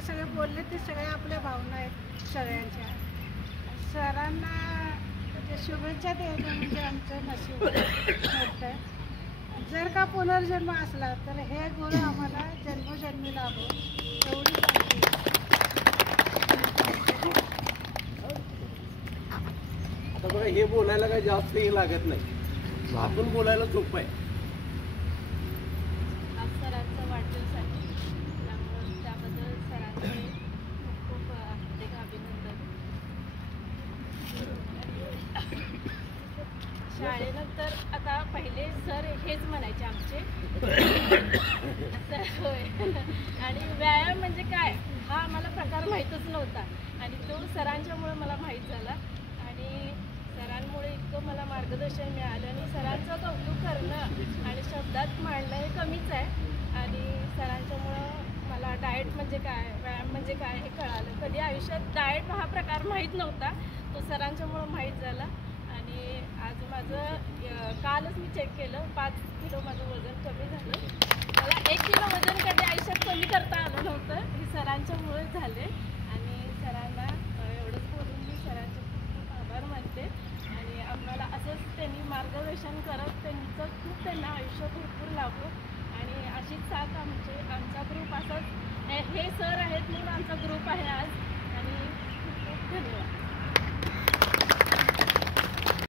हे सगळे बोलले ते सगळे आपल्या भावना आहेत सगळ्यांच्या. सरांना म्हणजे शुभेच्छा द्यायच्या म्हणजे आमचं नशीब मोठं. जर का पुनर्जन्म असला तर हे गुरु आम्हाला जन्मोजन्मी लाभो एवढी आता बघा हे बोलायला काही जास्त हे लागत नाही, आपण बोलायला सोपं आहे. सरांचा वाढदिवस आहे त्यामुळे त्याबद्दल सरांचे खूप खूप हार्दिक अभिनंदन. शाळेनंतर आता पहिले सर हेच म्हणायचे आमचे असं होय. आणि व्यायाम म्हणजे काय हा आम्हाला प्रकार माहीतच नव्हता आणि तो सरांच्यामुळे मला माहीत झाला. आणि सरांमुळे इतकं मला मार्गदर्शन मिळालं आणि सरांचं कौतुक करणं आणि शब्दात मांडणं हे कमीच आहे. आणि सरांच्यामुळं मला डाएट म्हणजे काय, व्यायाम म्हणजे काय हे कळालं. कधी आयुष्यात डाएट हा प्रकार माहीत नव्हता, तो सरांच्यामुळं माहीत झाला. आणि आज माझं कालच मी चेक केलं 5 किलो माझं वजन कमी झालं. मला 1 किलो वजन कधी आयुष्यात कमी करता आलं नव्हतं, हे सरांच्यामुळे झाले. आणि सरांना एवढंच बोलून मी सरांचे खूप खूप आभार मानते. आणि आम्हाला असंच त्यांनी मार्गदर्शन करत त्यांना आयुष्य भरपूर लाभो आणि अशीच साथ आमचा ग्रुप असाच हे सर आहेत म्हणून आमचा ग्रुप आहे आज. आणि खूप खूप धन्यवाद.